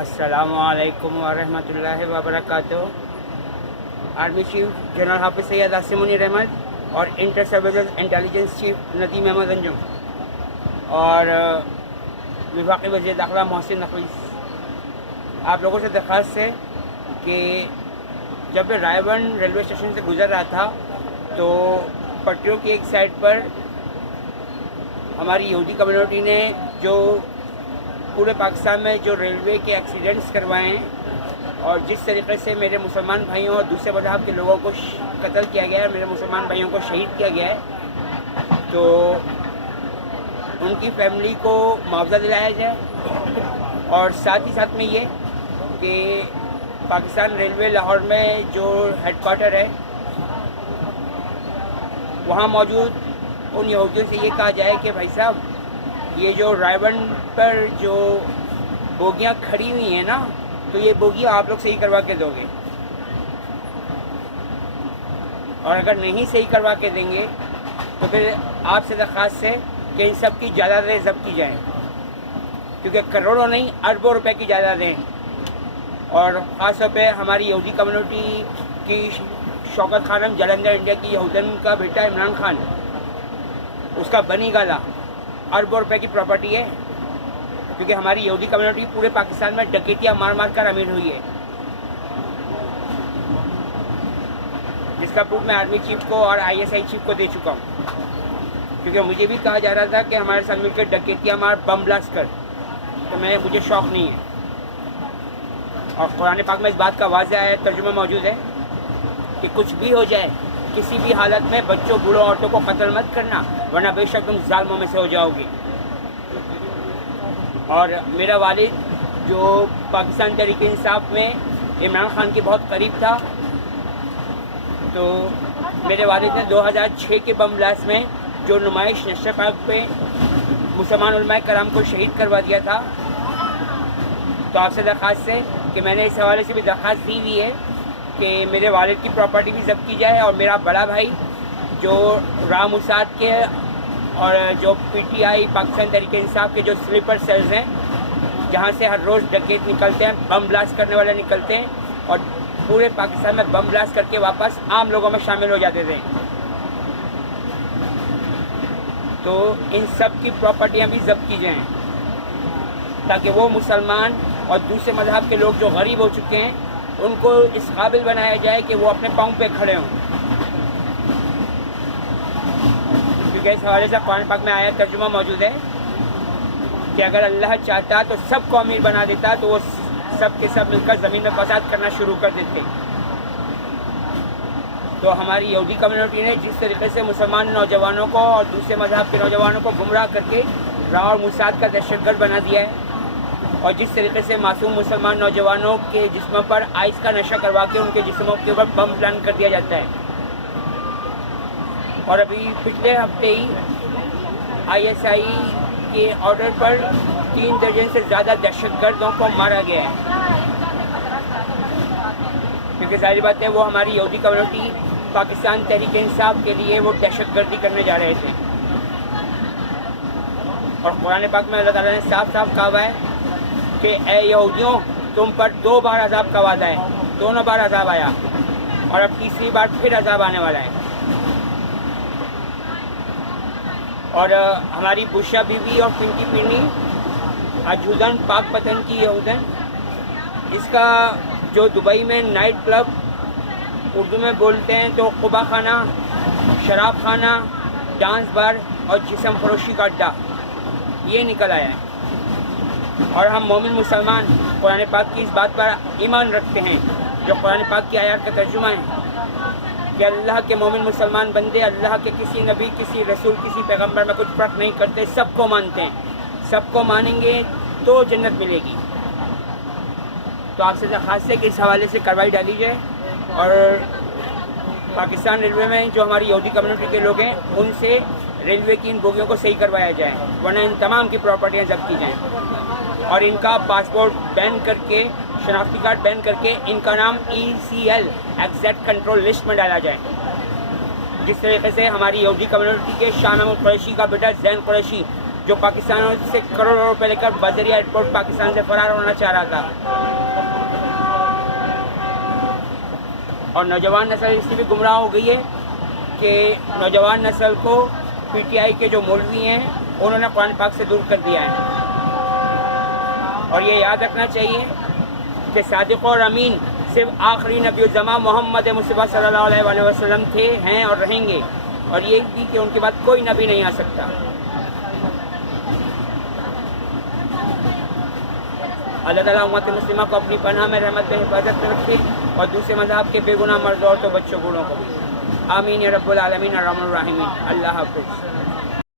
السلام علیکم ورحمۃ اللہ وبرکاتہ۔ آرمی چیف جنرل حافظ سید عاصم منیر احمد اور inter services intelligence chief Nadeem Ahmed Anjum اور وفاقی وزیر داخلہ محسن نقوی، آپ لوگوں سے درخواست ہے کہ جب میں رائے بند ریلوے اسٹیشن سے گزر رہا تھا تو پٹریوں کی ایک سائڈ پر ہماری یہودی کمیونٹی نے جو پورے پاکستان میں جو ریلوے کے ایکسیڈنٹس کروائے ہیں اور جس طریقے سے میرے مسلمان بھائیوں اور دوسرے مذہب کے لوگوں کو قتل کیا گیا ہے، میرے مسلمان بھائیوں کو شہید کیا گیا ہے، تو ان کی فیملی کو معاوضہ دلایا جائے اور ساتھ ہی ساتھ میں یہ کہ پاکستان ریلوے لاہور میں جو ہیڈ کوارٹر ہے وہاں موجود ان یہودیوں سے یہ کہا جائے کہ بھائی صاحب یہ جو رائے بند پر جو بوگیاں کھڑی ہوئی ہیں نا، تو یہ بوگیاں آپ لوگ صحیح کروا کے دو گے، اور اگر نہیں صحیح کروا کے دیں گے تو پھر آپ سے درخواست ہے کہ ان سب کی جائیدادیں ضبط کی جائیں، کیونکہ کروڑوں نہیں اربوں روپے کی جائیدادیں، اور خاص طور پہ ہماری یہودی کمیونٹی کی شوکت خانم جلندھر انڈیا کی یہودن کا بیٹا عمران خان، اس کا بنی گالا اربوں روپے کی پراپرٹی ہے، کیونکہ ہماری یہودی کمیونٹی پورے پاکستان میں ڈکیتیاں مار مار کر امیر ہوئی ہے، جس کا پروف میں آرمی چیف کو اور ISI چیف کو دے چکا ہوں، کیونکہ مجھے بھی کہا جا رہا تھا کہ ہمارے ساتھ مل کے ڈکیتیاں مار بم بلاسٹ کر، تو مجھے شوق نہیں ہے، اور قرآن پاک میں اس بات کا واضح ترجمہ موجود ہے کہ کچھ بھی ہو جائے کسی بھی حالت میں بچوں بوڑھوں عورتوں کو قتل مت کرنا، ورنہ بے شک تم ظالموں میں سے ہو جاؤ گے۔ اور میرا والد جو پاکستان تحریک انصاف میں عمران خان کے بہت قریب تھا، تو میرے والد نے 2006 کے بم بلاسٹ میں جو نمائش نشر پاک پہ مسلمان علماء کرام کو شہید کروا دیا تھا، تو آپ سے درخواست ہے کہ میں نے اس حوالے سے بھی درخواست دی ہوئی ہے کہ میرے والد کی پراپرٹی بھی ضبط کی جائے، اور میرا بڑا بھائی جو رام اساد کے اور جو PTI پاکستان تحریک انصاف کے جو سلیپر سیلز ہیں، جہاں سے ہر روز ڈکیت نکلتے ہیں، بم بلاسٹ کرنے والے نکلتے ہیں، اور پورے پاکستان میں بم بلاسٹ کر کے واپس عام لوگوں میں شامل ہو جاتے تھے، تو ان سب کی پراپرٹیاں بھی ضبط کی جائیں تاکہ وہ مسلمان اور دوسرے مذہب کے لوگ جو غریب ہو چکے ہیں ان کو اس قابل بنایا جائے کہ وہ اپنے پاؤں پہ کھڑے ہوں، کیونکہ اس حوالے سے قرآن پاک میں آیا ترجمہ موجود ہے کہ اگر اللہ چاہتا تو سب کو امیر بنا دیتا، تو وہ سب کے سب مل کر زمین میں فساد کرنا شروع کر دیتے۔ تو ہماری یہودی کمیونٹی نے جس طریقے سے مسلمان نوجوانوں کو اور دوسرے مذہب کے نوجوانوں کو گمراہ کر کے راہ اور موساد کا دہشت گرد بنا دیا ہے، اور جس طریقے سے معصوم مسلمان نوجوانوں کے جسموں پر آئس کا نشہ کروا کے ان کے جسموں کے اوپر بم پلان کر دیا جاتا ہے، اور ابھی پچھلے ہفتے ہی ISI کے آرڈر پر 3 درجن سے زیادہ دہشت گردوں کو مارا گیا ہے، کیونکہ ظاہر بات ہے وہ ہماری یہودی کمیونٹی پاکستان تحریک انصاف کے لیے وہ دہشت گردی کرنے جا رہے تھے، اور قرآن پاک میں اللہ تعالیٰ نے صاف صاف کہا ہوا ہے کہ اے یہودیوں تم پر 2 بار عذاب کا وعدہ ہے، دونوں بار عذاب آیا، اور اب تیسری بار پھر عذاب آنے والا ہے۔ اور ہماری بشا بیوی اور پنکی پینی اجودن پاک پتن کی یہودن، اس کا جو دبئی میں نائٹ کلب اردو میں بولتے ہیں تو قبا خانہ، شراب خانہ، ڈانس بار اور جسم فروشی کا اڈا، یہ نکل آیا ہے، اور ہم مومن مسلمان قرآن پاک کی اس بات پر ایمان رکھتے ہیں جو قرآن پاک کی آیات کا ترجمہ ہے کہ اللہ کے مومن مسلمان بندے اللہ کے کسی نبی، کسی رسول، کسی پیغمبر میں کچھ فرق نہیں کرتے، سب کو مانتے ہیں، سب کو مانیں گے تو جنت ملے گی۔ تو آپ سے درخواست ہے کہ اس حوالے سے کارروائی ڈالی جائے، اور پاکستان ریلوے میں جو ہماری یہودی کمیونٹی کے لوگ ہیں ان سے ریلوے کی ان بوگیوں کو صحیح کروایا جائے، ورنہ ان تمام کی پراپرٹیاں ضبط کی جائیں، اور ان کا پاسپورٹ بین کر کے، شناختی کارڈ بین کر کے ان کا نام ECL ایگزیکٹ کنٹرول لسٹ میں ڈالا جائے، جس طریقے سے ہماری یہودی کمیونٹی کے شاہ محمود قریشی کا بیٹا زین قریشی جو پاکستانیوں سے کروڑوں روپے لے کر بذریعہ ایئرپورٹ پاکستان سے فرار ہونا چاہ رہا تھا. اور نوجوان نسل اس لیے بھی گمراہ ہو گئی ہے کہ نوجوان نسل کو پی ٹی آئی کے جو مولوی ہیں انہوں نے قرآن پاک سے دور کر دیا ہے. اور یہ یاد رکھنا چاہیے کہ صادق اور امین صرف آخری نبی الزماں محمد مصطفیٰ صلی اللہ علیہ وآلہ وسلم تھے، ہیں اور رہیں گے، اور یہ بھی کہ ان کے بعد کوئی نبی نہیں آ سکتا. اللہ تعالیٰ امت مسلمہ کو اپنی پناہ میں رحمت میں حفاظت میں رکھے اور دوسرے مذہب کے بے گناہ مرد عورتوں بچوں بوڑھوں کو بھی. آمین یا رب العالمین الرحمن الرحیم. اللہ حافظ.